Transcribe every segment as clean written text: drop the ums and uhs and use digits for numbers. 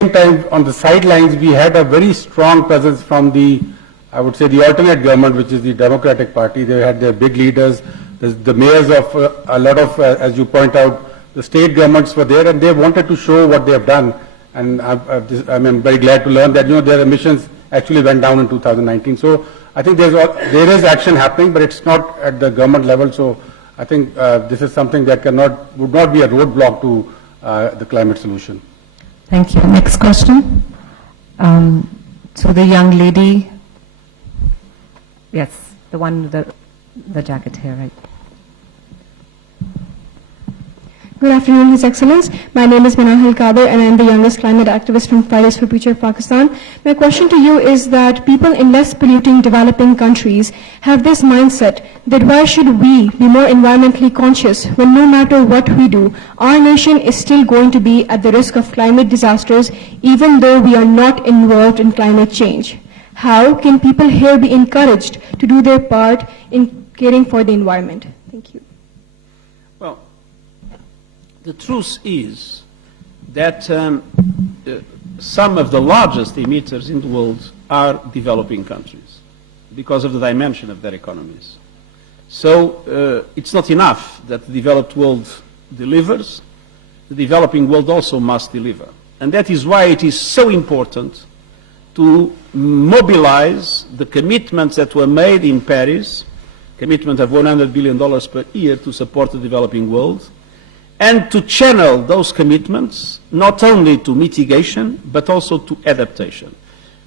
same time, on the sidelines, we had a very strong presence from the, I would say, the alternate government, which is the Democratic Party. They had their big leaders, the mayors of a lot of, as you point out, the state governments were there, and they wanted to show what they have done. And I'm very glad to learn that their emissions actually went down in 2019. So I think there is action happening, but it's not at the government level. So I think this is something that would not be a roadblock to the climate solution. Thank you. Next question. So the young lady, yes, the one with the jacket here, right? Good afternoon, His Excellence. My name is Manahal Kaber, and I am the youngest climate activist from Fridays for Future of Pakistan. My question to you is that people in less polluting developing countries have this mindset that why should we be more environmentally conscious when no matter what we do, our nation is still going to be at the risk of climate disasters even though we are not involved in climate change? How can people here be encouraged to do their part in caring for the environment? Thank you. Well, the truth is that some of the largest emitters in the world are developing countries because of the dimension of their economies. So it's not enough that the developed world delivers, the developing world also must deliver. And that is why it is so important to mobilize the commitments that were made in Paris, commitment of $100 billion per year to support the developing world, and to channel those commitments not only to mitigation but also to adaptation.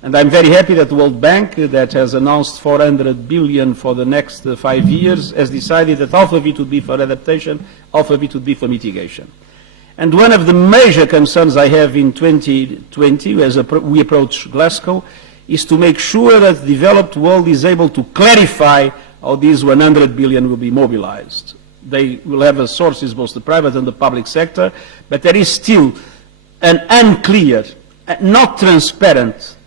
And I'm very happy that the World Bank, that has announced $400 billion for the next 5 years, has decided that half of it would be for adaptation, half of it would be for mitigation. And one of the major concerns I have in 2020, as we approach Glasgow, is to make sure that the developed world is able to clarify how these $100 billion will be mobilized. They will have sources, both the private and the public sector, but there is still an unclear, not transparent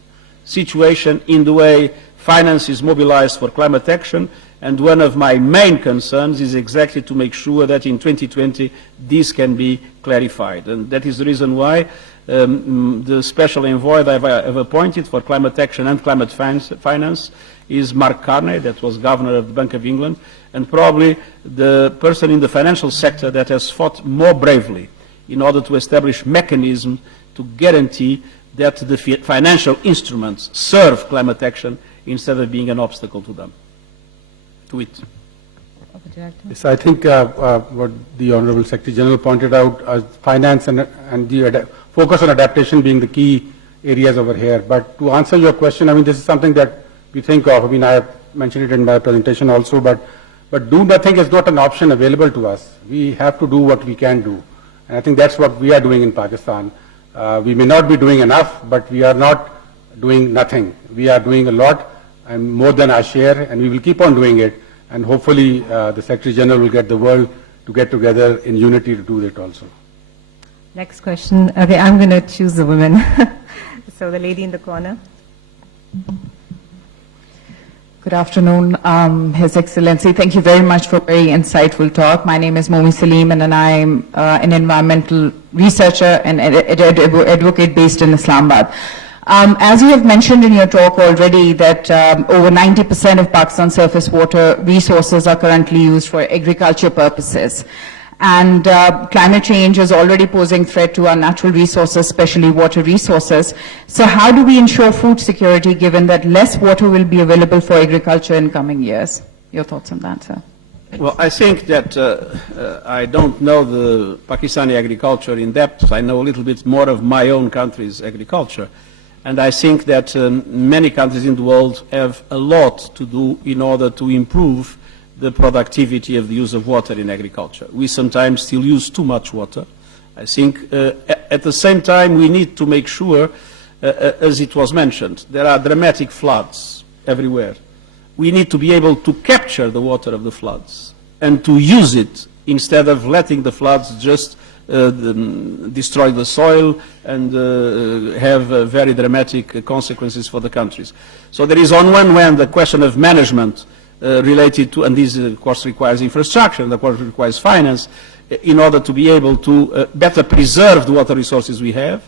situation in the way finance is mobilized for climate action, and one of my main concerns is exactly to make sure that in 2020 this can be clarified. And that is the reason why the special envoy that I have appointed for climate action and climate finance is Mark Carney, that was governor of the Bank of England, and probably the person in the financial sector that has fought more bravely in order to establish mechanisms to guarantee that the financial instruments serve climate action instead of being an obstacle to them. To it. Yes, I think what the Honorable Secretary General pointed out, finance and the focus on adaptation being the key areas over here. But to answer your question, I mean, this is something that we think of. I mean, I have mentioned it in my presentation also, but do nothing is not an option available to us. We have to do what we can do. And I think that's what we are doing in Pakistan. We may not be doing enough, but we are not doing nothing. We are doing a lot and more than our share, and we will keep on doing it. And hopefully the Secretary General will get the world to get together in unity to do it also. Next question. Okay, I'm going to choose the women. So the lady in the corner. Good afternoon, His Excellency. Thank you very much for a very insightful talk. My name is Momi Salim, and I'm an environmental researcher and advocate based in Islamabad. As you have mentioned in your talk already that over 90% of Pakistan's surface water resources are currently used for agriculture purposes. And climate change is already posing threat to our natural resources, especially water resources. So how do we ensure food security given that less water will be available for agriculture in coming years? Your thoughts on that, sir? Well, I think that I don't know the Pakistani agriculture in depth. I know a little bit more of my own country's agriculture. And I think that many countries in the world have a lot to do in order to improve the productivity of the use of water in agriculture. We sometimes still use too much water. I think at the same time we need to make sure, as it was mentioned, there are dramatic floods everywhere. We need to be able to capture the water of the floods and to use it instead of letting the floods just destroy the soil and have very dramatic consequences for the countries. So there is on one hand the question of management related to, and this of course requires infrastructure, and of course requires finance, in order to be able to better preserve the water resources we have.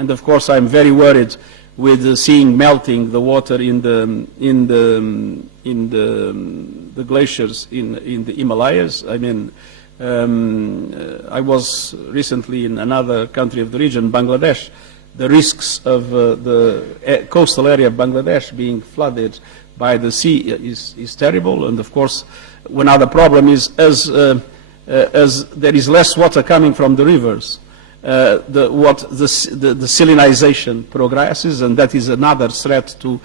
And of course, I'm very worried with seeing melting the water in the glaciers in the Himalayas. I mean, I was recently in another country of the region, Bangladesh. The risks of the coastal area of Bangladesh being flooded by the sea is terrible. And of course, one other problem is as there is less water coming from the rivers, the salinization progresses, and that is another threat to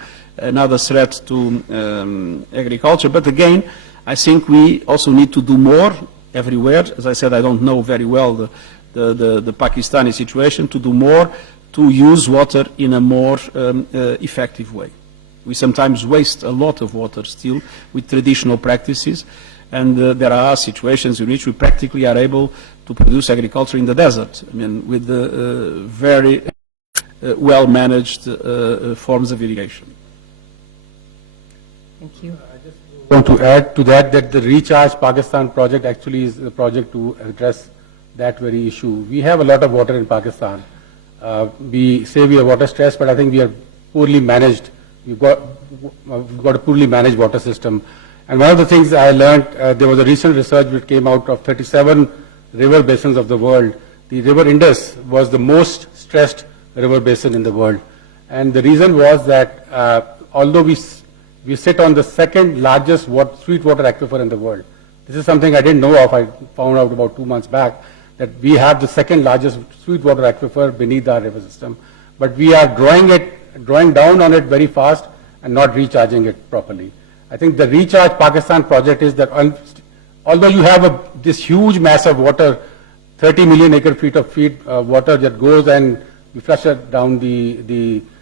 agriculture. But again, I think we also need to do more everywhere. As I said, I don't know very well the Pakistani situation, to do more to use water in a more effective way. We sometimes waste a lot of water still with traditional practices, and there are situations in which we practically are able to produce agriculture in the desert, I mean, with very well-managed forms of irrigation. Thank you. I want to add to that the Recharge Pakistan project actually is a project to address that very issue. We have a lot of water in Pakistan. We say we are water stressed, but I think we are poorly managed. We've got a poorly managed water system. And one of the things I learned, there was a recent research which came out of 37 river basins of the world. The river Indus was the most stressed river basin in the world. And the reason was that although we sit on the second largest sweet water aquifer in the world. This is something I didn't know of. I found out about 2 months back that we have the second largest sweet water aquifer beneath our river system. But we are drawing down on it very fast and not recharging it properly. I think the Recharge Pakistan project is that although you have this huge mass of water, 30 million acre-feet of water that goes and you flush it down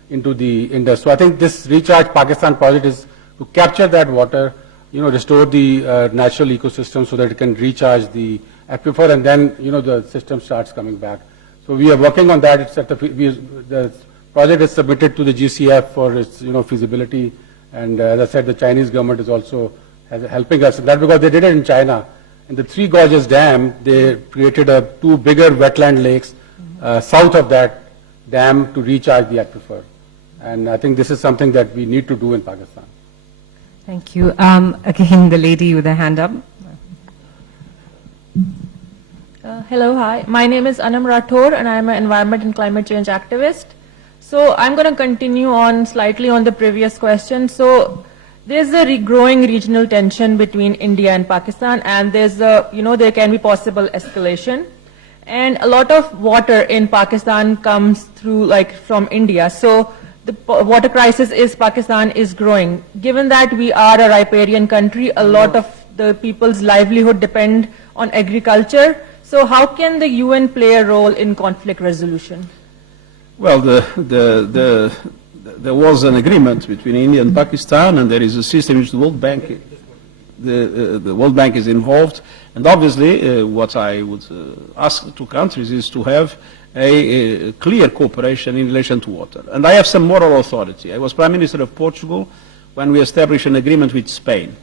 into the Indus. So I think this Recharge Pakistan project is to capture that water, restore the natural ecosystem so that it can recharge the aquifer, and then, the system starts coming back. So we are working on that. It's at the project is submitted to the GCF for its, feasibility. And as I said, the Chinese government is also helping us. And that's because they did it in China. In the Three Gorges Dam, they created two bigger wetland lakes south of that dam to recharge the aquifer. And I think this is something that we need to do in Pakistan. Thank you. Again, the lady with the hand up. Hello, hi. My name is Anam Rathore, and I am an environment and climate change activist. So I'm going to continue on slightly on the previous question. So there's a growing regional tension between India and Pakistan, and there's there can be possible escalation. And a lot of water in Pakistan comes through from India. So the water crisis is Pakistan is growing. Given that we are a riparian country, a lot of the people's livelihood depend on agriculture. So how can the UN play a role in conflict resolution? Well, there was an agreement between India and Pakistan, and there is a system in which the World Bank, the World Bank is involved. And obviously, what I would ask the two countries is to have a clear cooperation in relation to water. And I have some moral authority. I was Prime Minister of Portugal when we established an agreement with Spain.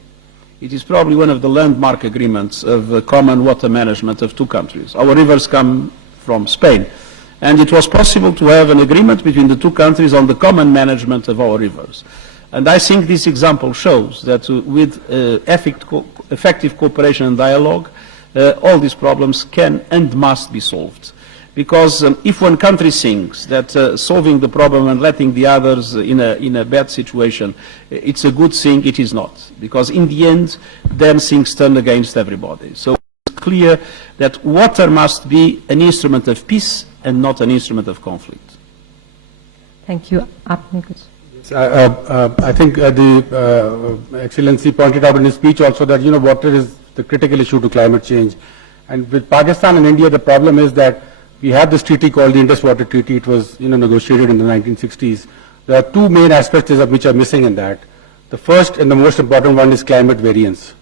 It is probably one of the landmark agreements of common water management of two countries. Our rivers come from Spain. And it was possible to have an agreement between the two countries on the common management of our rivers. And I think this example shows that with effective cooperation and dialogue, all these problems can and must be solved. Because if one country thinks that solving the problem and letting the others in a bad situation, it's a good thing, it is not. Because in the end, then things turn against everybody. So it's clear that water must be an instrument of peace and not an instrument of conflict. Thank you. I think the Excellency pointed out in his speech also that, water is the critical issue to climate change. And with Pakistan and India, the problem is that we have this treaty called the Indus Water Treaty. It was, negotiated in the 1960s. There are two main aspects which are missing in that. The first and the most important one is climate variance.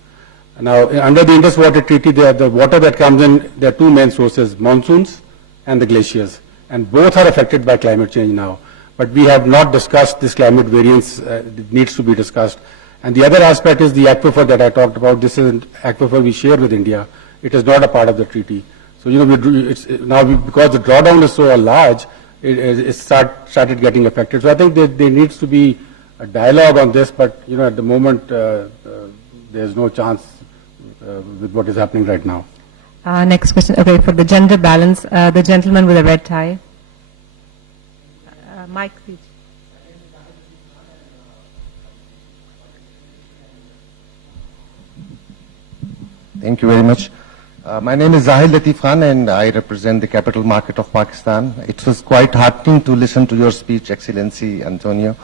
Now, under the Indus Water Treaty, the water that comes in, there are two main sources, monsoons and the glaciers. And both are affected by climate change now. But we have not discussed this climate variance. It needs to be discussed. And the other aspect is the aquifer that I talked about. This is an aquifer we share with India. It is not a part of the treaty. So, because the drawdown is so large, it started getting affected. So I think there needs to be a dialogue on this, but at the moment there's no chance with what is happening right now. Next question, okay, for the gender balance, the gentleman with a red tie. Mike, please. Thank you very much. My name is Zahid Latif Khan and I represent the capital market of Pakistan. It was quite heartening to listen to your speech, Excellency Antonio,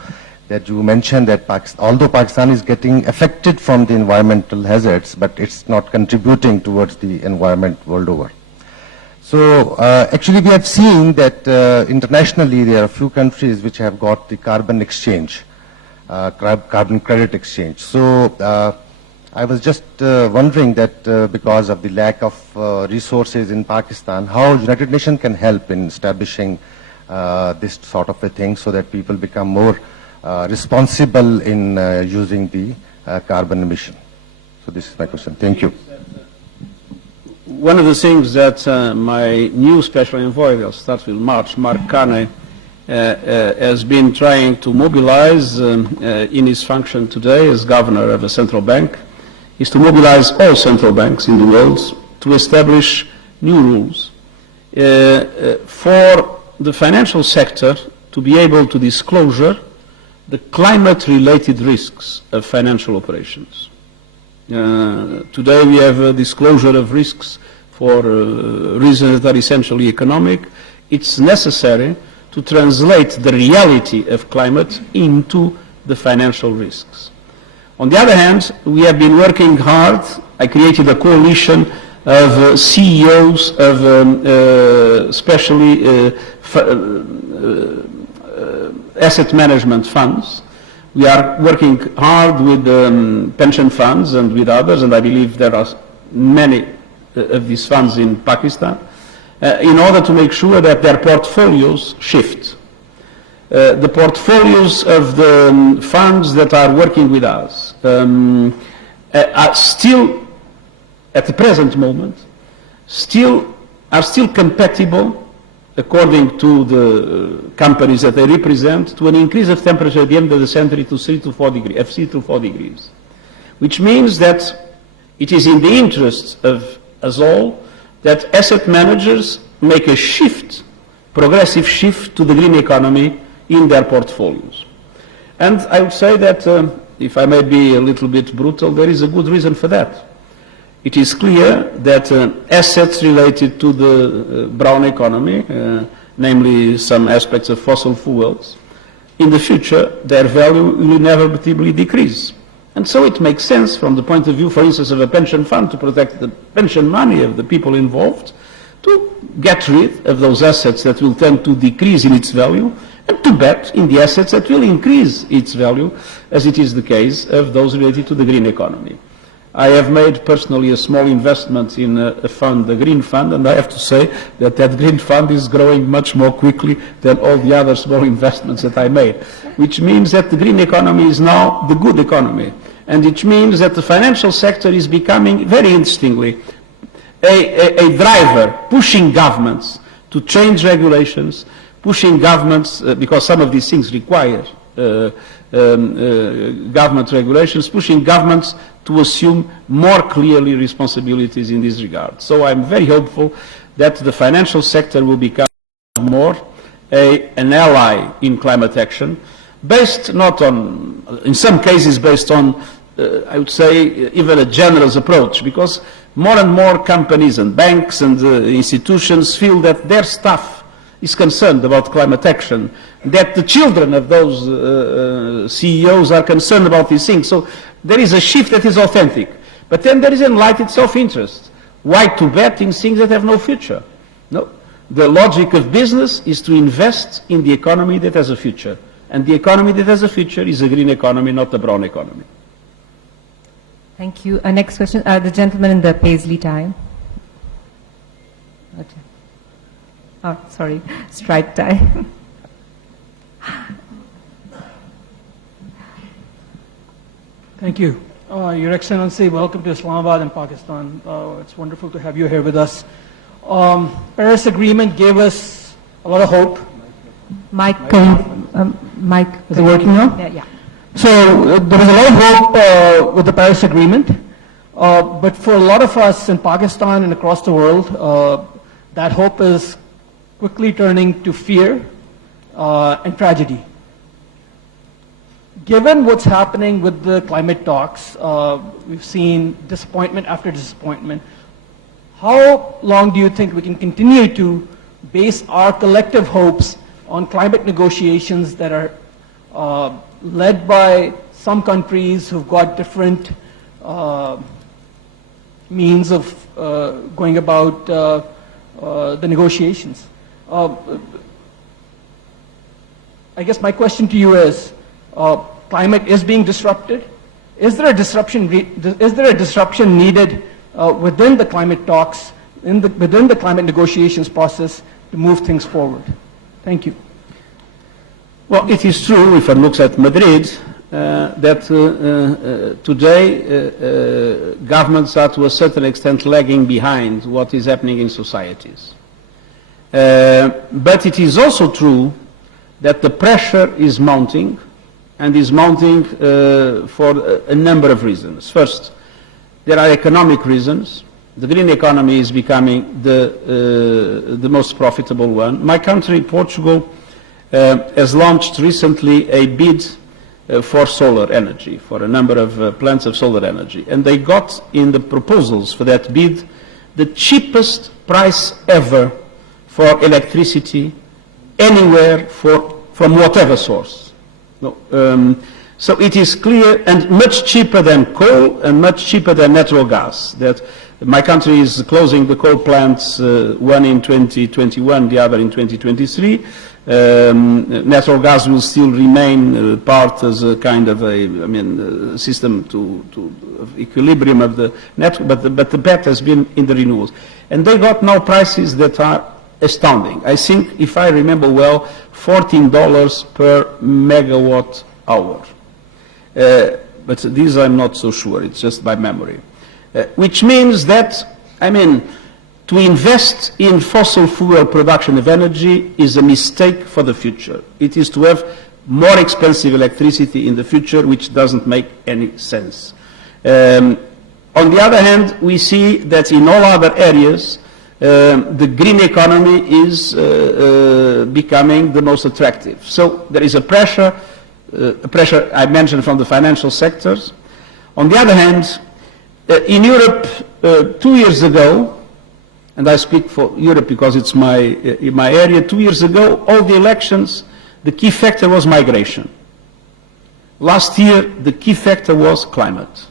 that you mentioned that although Pakistan is getting affected from the environmental hazards, but it's not contributing towards the environment world over. So actually we have seen that internationally there are a few countries which have got the carbon exchange, carbon credit exchange. So I was just wondering that because of the lack of resources in Pakistan, how United Nations can help in establishing this sort of a thing so that people become more responsible in using the carbon emission. So this is my question. Thank you. One of the things that my new special envoy, will start with March, Mark Carney, has been trying to mobilize in his function today as governor of a central bank, is to mobilize all central banks in the world to establish new rules for the financial sector to be able to disclose the climate-related risks of financial operations. Today we have a disclosure of risks for reasons that are essentially economic. It's necessary to translate the reality of climate into the financial risks. On the other hand, we have been working hard. I created a coalition of CEOs of especially asset management funds. We are working hard with pension funds and with others, and I believe there are many of these funds in Pakistan, in order to make sure that their portfolios shift. The portfolios of the funds that are working with us are still, at the present moment, are still compatible, according to the companies that they represent, to an increase of temperature at the end of the century to 3 to 4 degrees, which means that it is in the interests of us all that asset managers make a shift, progressive shift to the green economy in their portfolios. And I would say that, if I may be a little bit brutal, there is a good reason for that. It is clear that assets related to the brown economy, namely some aspects of fossil fuels, in the future their value will inevitably decrease. And so it makes sense from the point of view, for instance, of a pension fund to protect the pension money of the people involved, to get rid of those assets that will tend to decrease in its value and to bet in the assets that will increase its value, as it is the case of those related to the green economy. I have made personally a small investment in a fund, the green fund, and I have to say that that green fund is growing much more quickly than all the other small investments that I made, which means that the green economy is now the good economy, and which means that the financial sector is becoming, very interestingly, a driver pushing governments to change regulations, pushing governments, because some of these things require government regulations, pushing governments to assume more clearly responsibilities in this regard. So I'm very hopeful that the financial sector will become more an ally in climate action, based not on, in some cases based on, I would say, even a generous approach, because more and more companies and banks and institutions feel that their staff is concerned about climate action, that the children of those CEOs are concerned about these things. So there is a shift that is authentic. But then there is enlightened self-interest. Why to bet in things that have no future? No. The logic of business is to invest in the economy that has a future. And the economy that has a future is a green economy, not a brown economy. Thank you. Next question, the gentleman in the paisley tie. Okay. Oh, sorry, striped tie. Thank you. Your Excellency, welcome to Islamabad in Pakistan. It's wonderful to have you here with us. Paris Agreement gave us a lot of hope. Mike, Mike. Is it working now? Yeah. So there was a lot of hope with the Paris Agreement, but for a lot of us in Pakistan and across the world, that hope is quickly turning to fear and tragedy. Given what's happening with the climate talks, we've seen disappointment after disappointment. How long do you think we can continue to base our collective hopes on climate negotiations that are led by some countries who've got different means of going about the negotiations? I guess my question to you is, climate is being disrupted. Is there a disruption needed within the climate talks, within the climate negotiations process to move things forward? Thank you. Well, it is true, if one looks at Madrid, that today governments are to a certain extent lagging behind what is happening in societies. But it is also true that the pressure is mounting, and is mounting for a number of reasons. First, there are economic reasons. The green economy is becoming the most profitable one. My country, Portugal, has launched recently a bid for solar energy, for a number of plants of solar energy. And they got in the proposals for that bid the cheapest price ever for electricity anywhere from whatever source. No, so it is clear, and much cheaper than coal and much cheaper than natural gas, that my country is closing the coal plants, one in 2021, the other in 2023. Natural gas will still remain part as a kind of a, system of equilibrium of the network, but the bet has been in the renewables. And they got now prices that are astounding. I think, if I remember well, $14 per megawatt hour. But these I'm not so sure, it's just by memory. Which means that, to invest in fossil fuel production of energy is a mistake for the future. It is to have more expensive electricity in the future, which doesn't make any sense. On the other hand, we see that in all other areas, the green economy is becoming the most attractive. So there is a pressure I mentioned from the financial sectors. On the other hand, in Europe 2 years ago, and I speak for Europe because it's my area, 2 years ago, all the elections, the key factor was migration. Last year, the key factor was climate.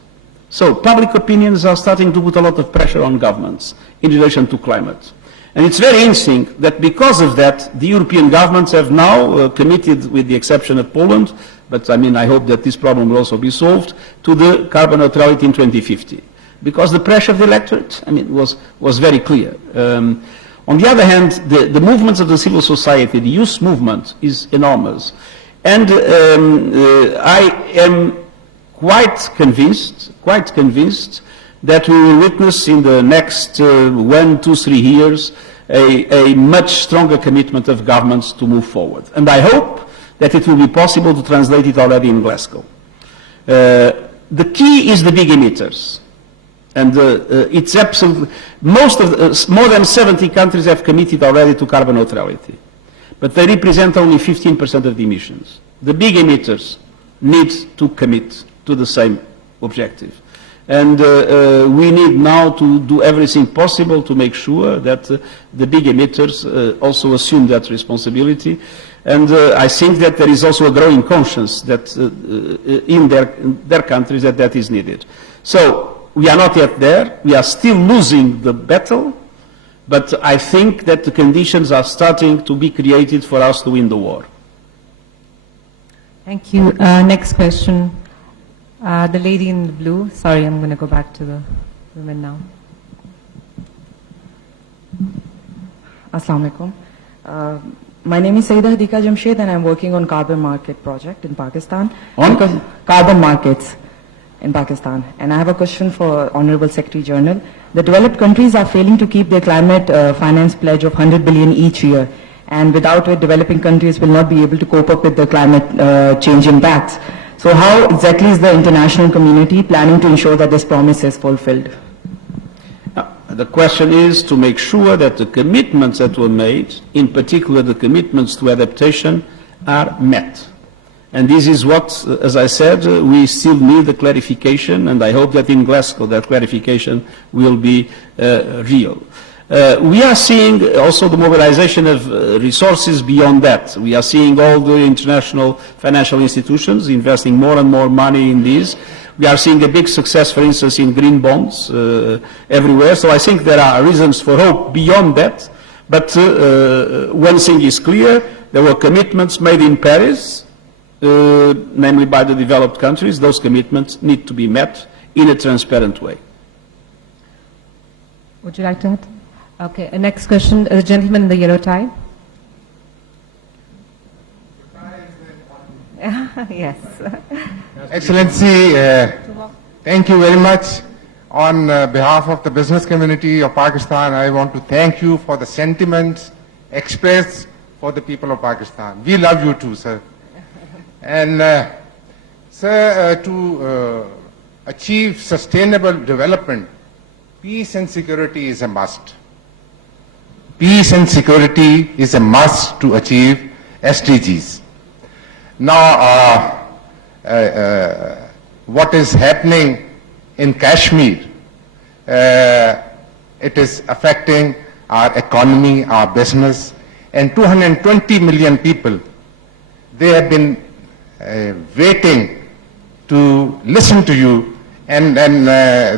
So public opinions are starting to put a lot of pressure on governments in relation to climate. And it's very interesting that because of that, the European governments have now committed, with the exception of Poland, but I hope that this problem will also be solved, to the carbon neutrality in 2050. Because the pressure of the electorate, was very clear. On the other hand, the movements of the civil society, the youth movement, is enormous. And I am quite convinced that we will witness in the next 1, 2, 3 years a much stronger commitment of governments to move forward. And I hope that it will be possible to translate it already in Glasgow. The key is the big emitters. And it's absolutely, more than 70 countries have committed already to carbon neutrality. But they represent only 15% of the emissions. The big emitters need to commit to the same objective. And we need now to do everything possible to make sure that the big emitters also assume that responsibility. And I think that there is also a growing conscience that in their countries that is needed. So we are not yet there. We are still losing the battle. But I think that the conditions are starting to be created for us to win the war. Thank you. Next question. The lady in the blue. Sorry, I'm going to go back to the women now. Assalamu alaikum. My name is Saida Hadika Jamshed and I'm working on carbon market project in Pakistan. On? Carbon markets in Pakistan. And I have a question for Honorable Secretary General. The developed countries are failing to keep their climate finance pledge of 100 billion each year. and without it, developing countries will not be able to cope up with the climate change impacts. So how exactly is the international community planning to ensure that this promise is fulfilled? The question is to make sure that the commitments that were made, in particular the commitments to adaptation, are met. And this is what, as I said, we still need the clarification, and I hope that in Glasgow that clarification will be real. We are seeing also the mobilization of resources beyond that. We are seeing all the international financial institutions investing more and more money in these. We are seeing a big success, for instance, in green bonds everywhere. So I think there are reasons for hope beyond that. But one thing is clear, there were commitments made in Paris, namely by the developed countries. Those commitments need to be met in a transparent way. Would you like to add? Okay, next question, the gentleman in the yellow tie. Yes. Excellency, thank you very much. On behalf of the business community of Pakistan, I want to thank you for the sentiments expressed for the people of Pakistan. We love you too, sir. And, sir, to achieve sustainable development, peace and security is a must. Peace and security is a must to achieve SDGs. Now, what is happening in Kashmir, it is affecting our economy, our business, and 220 million people, they have been waiting to listen to you, and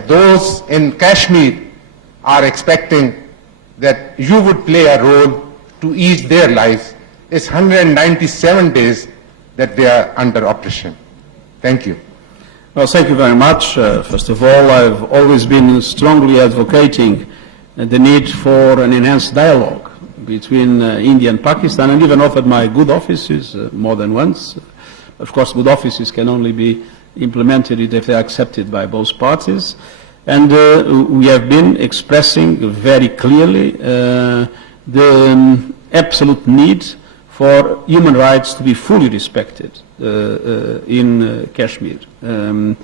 those in Kashmir are expecting that you would play a role to ease their lives. It's 197 days that they are under oppression. Thank you. Well, thank you very much. First of all, I've always been strongly advocating the need for an enhanced dialogue between India and Pakistan, and even offered my good offices more than once. Of course, good offices can only be implemented if they are accepted by both parties. And we have been expressing very clearly the absolute need for human rights to be fully respected in Kashmir. By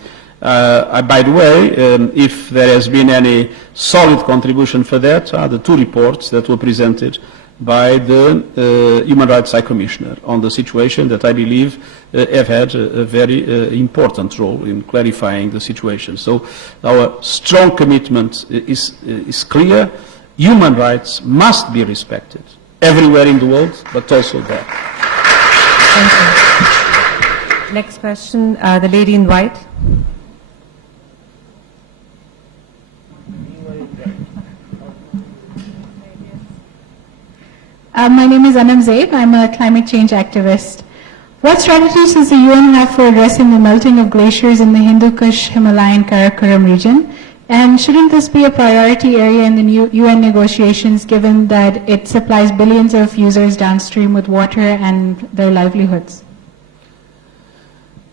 the way, if there has been any solid contribution for that, are the two reports that were presented by the Human Rights High Commissioner on the situation that I believe have had a very important role in clarifying the situation. So our strong commitment is clear. Human rights must be respected everywhere in the world, but also there. Thank you. Next question, the lady in white. My name is Anam Zaid. I'm a climate change activist. What strategies does the UN have for addressing the melting of glaciers in the Hindu Kush Himalayan Karakoram region? And shouldn't this be a priority area in the new UN negotiations, given that it supplies billions of users downstream with water and their livelihoods?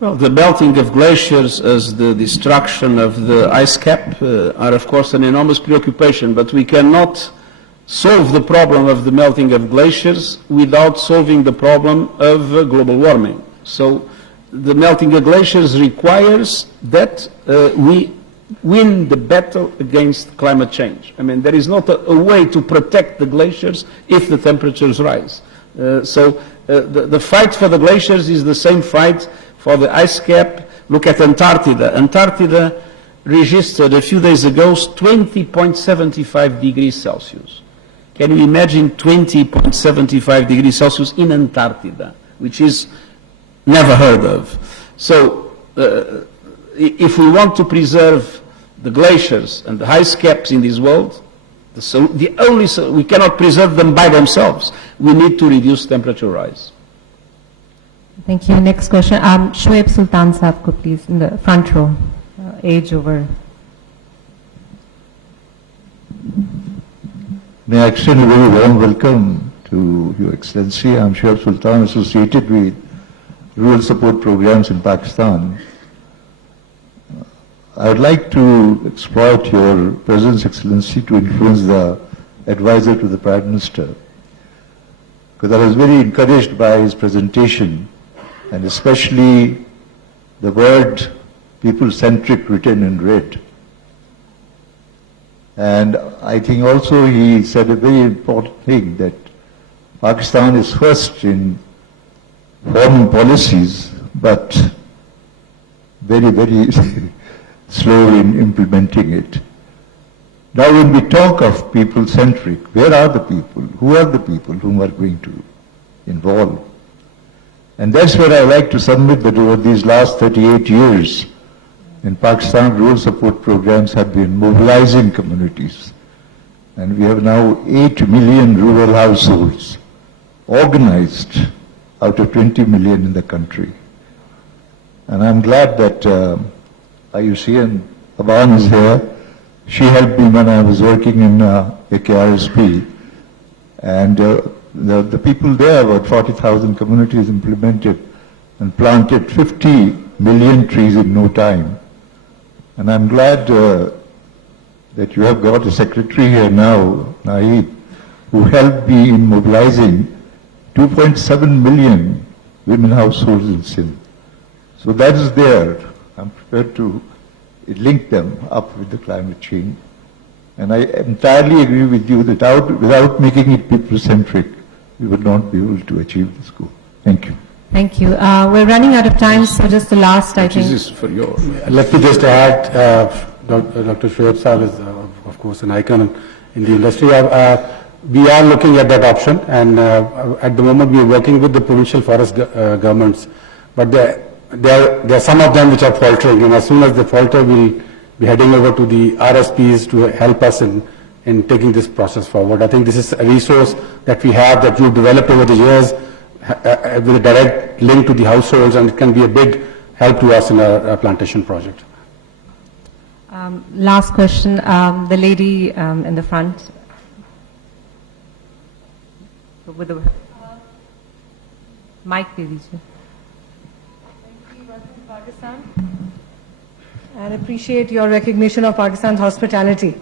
Well, the melting of glaciers as the destruction of the ice cap are, of course, an enormous preoccupation, but we cannot solve the problem of the melting of glaciers without solving the problem of global warming. So the melting of glaciers requires that we win the battle against climate change. I mean, there is not a way to protect the glaciers if the temperatures rise. So the fight for the glaciers is the same fight for the ice cap. Look at Antarctica. Antarctica registered a few days ago 20.75 degrees Celsius. Can you imagine 20.75 degrees Celsius in Antarctica, which is never heard of? So if we want to preserve the glaciers and the ice caps in this world, we cannot preserve them by themselves. We need to reduce temperature rise. Thank you. Next question. Shoaib Sultan Saab, ko please, in the front row. Age over. May I extend a very warm welcome to Your Excellency. I'm Shoaib Sultan, associated with rural support programs in Pakistan. I would like to exploit your presence, Excellency, to influence the advisor to the Prime Minister. because I was very encouraged by his presentation, and especially the word people-centric written in red. And I think also he said a very important thing, that Pakistan is first in forming policies, but very, very slow in implementing it. Now when we talk of people-centric, where are the people? Who are the people whom are going to involve? And that's where I like to submit that over these last 38 years, in Pakistan, rural support programs have been mobilizing communities. And we have now 8 million rural households organized out of 20 million in the country. And I'm glad that Ayushi Aban is here. She helped me when I was working in AKRSP. And the people there, about 40,000 communities implemented and planted 50 million trees in no time. And I'm glad that you have got a secretary here now, Naeed, who helped me in mobilizing 2.7 million women households in Sindh. So that is there. I'm prepared to link them up with the climate change. And I entirely agree with you that without making it people-centric, we would not be able to achieve this goal. Thank you. Thank you. We're running out of time, so just the last, I think. This is for your. Let me just add, Dr. Shoaib Saab is, of course, an icon in the industry. We are looking at that option, and at the moment we are working with the provincial forest governments. But there are some of them which are faltering, and as soon as they falter, we'll be heading over to the RSPs to help us in taking this process forward. I think this is a resource that we have, that we've developed over the years, with a direct link to the households, and it can be a big help to us in our plantation project. Last question, the lady in the front. With the mic, please. Pakistan, and appreciate your recognition of Pakistan's hospitality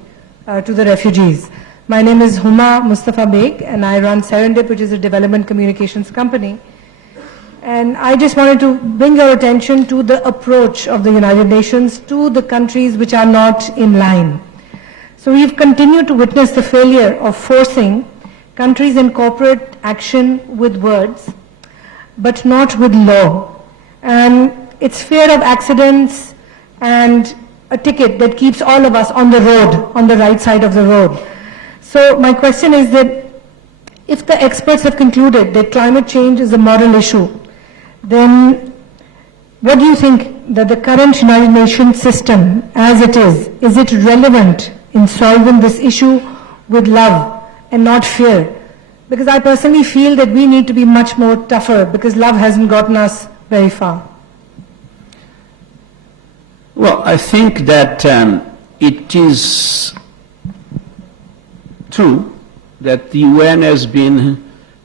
to the refugees. My name is Huma Mustafa Beg, and I run Serendip, which is a development communications company. And I just wanted to bring your attention to the approach of the United Nations to the countries which are not in line. So we've continued to witness the failure of forcing countries incorporate action with words, but not with law. And it's fear of accidents and a ticket that keeps all of us on the road, on the right side of the road. So my question is that if the experts have concluded that climate change is a moral issue, then what do you think that the current United Nations system as it is it relevant in solving this issue with love and not fear? Because I personally feel that we need to be much more tougher, because love hasn't gotten us very far. Well, I think that it is true that the UN has been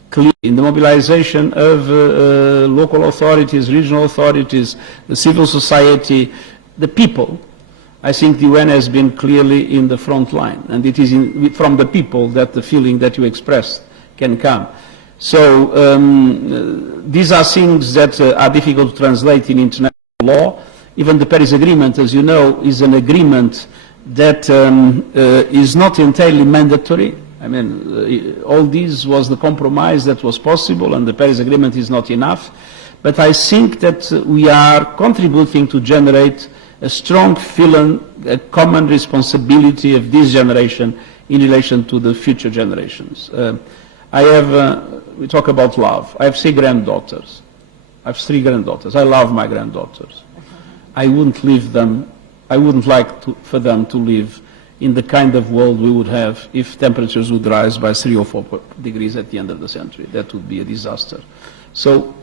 clear in the mobilization of local authorities, regional authorities, the civil society, the people. I think the UN has been clearly in the front line, and it is from the people that the feeling that you expressed can come. So these are things that are difficult to translate in international law. Even the Paris Agreement, as you know, is an agreement that is not entirely mandatory. I mean, all this was the compromise that was possible, and the Paris Agreement is not enough. But I think that we are contributing to generate a strong feeling, a common responsibility of this generation in relation to the future generations. We talk about love. I have 3 granddaughters. I love my granddaughters. I wouldn't leave them, I wouldn't like for them to live in the kind of world we would have if temperatures would rise by 3 or 4 degrees at the end of the century. That would be a disaster. So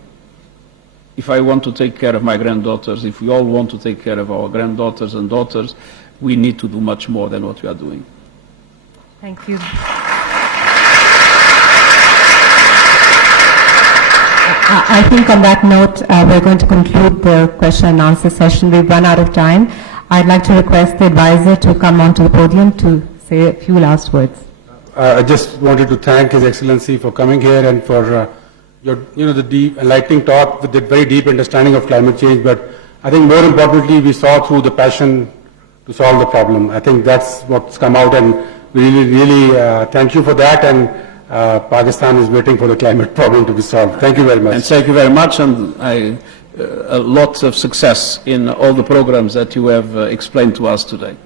if I want to take care of my granddaughters, if we all want to take care of our granddaughters and daughters, we need to do much more than what we are doing. Thank you. I think on that note, we're going to conclude the question and answer session. We've run out of time. I'd like to request the advisor to come onto the podium to say a few last words. I just wanted to thank His Excellency for coming here and for your, the deep, enlightening talk with the very deep understanding of climate change. But I think more importantly, we saw through the passion to solve the problem. I think that's what's come out, and we really thank you for that. And Pakistan is waiting for the climate problem to be solved. Thank you very much. And thank you very much, and a lot of success in all the programs that you have explained to us today.